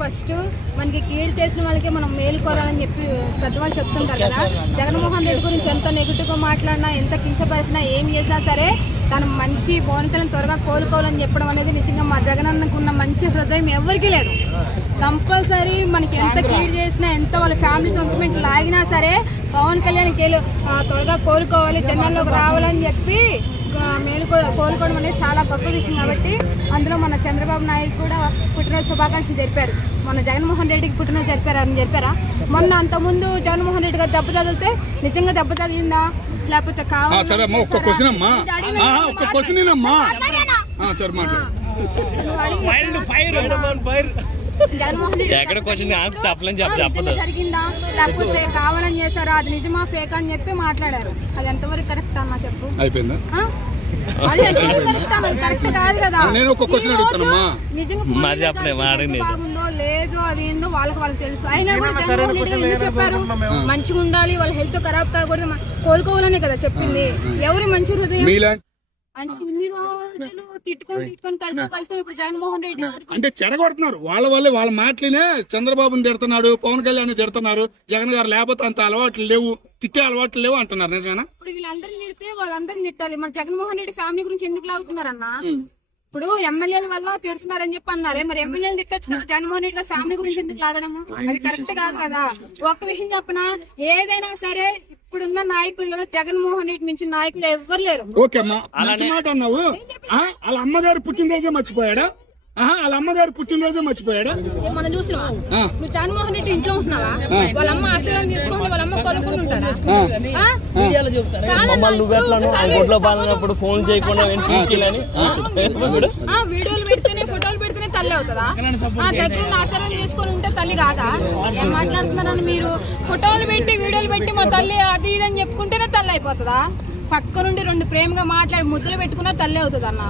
First మనకి కీడు చేసిన వాళ్ళకి మనం మేలు కోరాలని చెప్పి పెద్దవాళ్ళు చెప్తుంటారు కదా. జగన్మోహన్ రెడ్డి గురించి ఎంత నెగిటివ్గా మాట్లాడినా, ఎంత కించపరిచినా, ఏం చేసినా సరే తను మంచి పవన్ కళ్యాణ్ త్వరగా కోలుకోవాలని చెప్పడం అనేది నిజంగా మా జగనన్నకు ఉన్న మంచి హృదయం ఎవరికీ లేదు. కంపల్సరీ మనకి ఎంత కీడు చేసినా, ఎంత వాళ్ళ ఫ్యామిలీ సెంటిమెంట్ లాగినా సరే పవన్ కళ్యాణ్ త్వరగా కోలుకోవాలి, జనాల్లోకి రావాలని చెప్పి మేలు కూడా కోలుకోవడం అనేది చాలా గొప్ప విషయం. కాబట్టి అందులో మన చంద్రబాబు నాయుడు కూడా పుట్టినరోజు శుభాకాంక్షలు జరిపారు. మన జగన్మోహన్ రెడ్డికి పుట్టినరోజు జరిపారా? మొన్న అంతకుముందు జగన్మోహన్ రెడ్డి గారు దెబ్బ తగిలితే నిజంగా దెబ్బ తగిలిందా లేకపోతే జరిగిందా లేకపోతే కావాలని చేశారా, అది నిజమా ఫేక్ అని చెప్పి మాట్లాడారు. అది ఎంతవరకు కరెక్ట్ అన్నా చెప్పు. కరెక్ట్ కాదు కదా. బాగుందో లేదో అది ఏందో వాళ్ళకి తెలుసు. అయినా కూడా జగన్మోహన్ రెడ్డి గారు ఎందుకు చెప్పారు మంచిగా ఉండాలి, వాళ్ళ హెల్త్ ఖరాబ్ కాకూడదు, కోలుకోవాలనే కదా చెప్పింది. ఎవరు మంచి హృదయం అంటే ఇన్ని రోజులు తిట్టుకొని కలిసి ఇప్పుడు జగన్మోహన్ రెడ్డి అంటే చెరగొడుతున్నారు. వాళ్ళ మాటలనే చంద్రబాబుని తిడుతున్నాడు, పవన్ కళ్యాణ్ తిడుతున్నారు. జగన్ గారు లేకపోతే అంత అలవాట్లు లేవు, తిట్టే అలవాట్లు లేవు అంటున్నారు. నిజమేనా? ఇప్పుడు వీళ్ళందరినీ తిడితే వాళ్ళందరినీ తిట్టాలి. మన జగన్మోహన్ రెడ్డి ఫ్యామిలీ గురించి ఎందుకు లాగుతున్నారన్నా? ఇప్పుడు ఎమ్మెల్యేల వల్ల తిడుతున్నారని చెప్పి అన్నారే, మరి ఎమ్మెల్యేలు తిట్టచ్చు కదా. జగన్మోహన్ రెడ్డి గారి ఫ్యామిలీ గురించి ఎందుకు లాగడము? అది కరెక్ట్ కాదు కదా. ఒక్క విషయం చెప్పినా, ఏదైనా సరే ఇప్పుడున్న నాయకుల్లో జగన్మోహన్ రెడ్డి మించిన నాయకులు ఎవ్వరు లేరు. ఓకే అమ్మా, మంచి మాట అన్నావు. వాళ్ళ అమ్మగారు పుట్టినరోజే మర్చిపోయాడా? వాళ్ళ అమ్మగారు పుట్టినరోజే మర్చిపోయాడా? మనం చూసినా నువ్వు జగన్మోహన్ రెడ్డి ఇంట్లో ఉంటున్నావా, వాళ్ళ అమ్మ ఆశీర్వాదం చేసుకోండి, వాళ్ళ అమ్మ కొలుకుని ఉంటారా? వీడియోలు పెడితేనే ఫోటోలు పెడితేనే తల్లి అవుతుందా? దగ్గర ఆశీర్వాదం చేసుకొని ఉంటే తల్లి కాదా? ఏం మాట్లాడుతున్నారని మీరు? ఫోటోలు పెట్టి వీడియోలు పెట్టి మా తల్లి అది ఇది అని చెప్పుకుంటేనే తల్లి అయిపోతుందా? పక్క నుండి రెండు ప్రేమగా మాట్లాడి ముద్దులు పెట్టుకున్నా తల్లి అవుతుంది అన్న.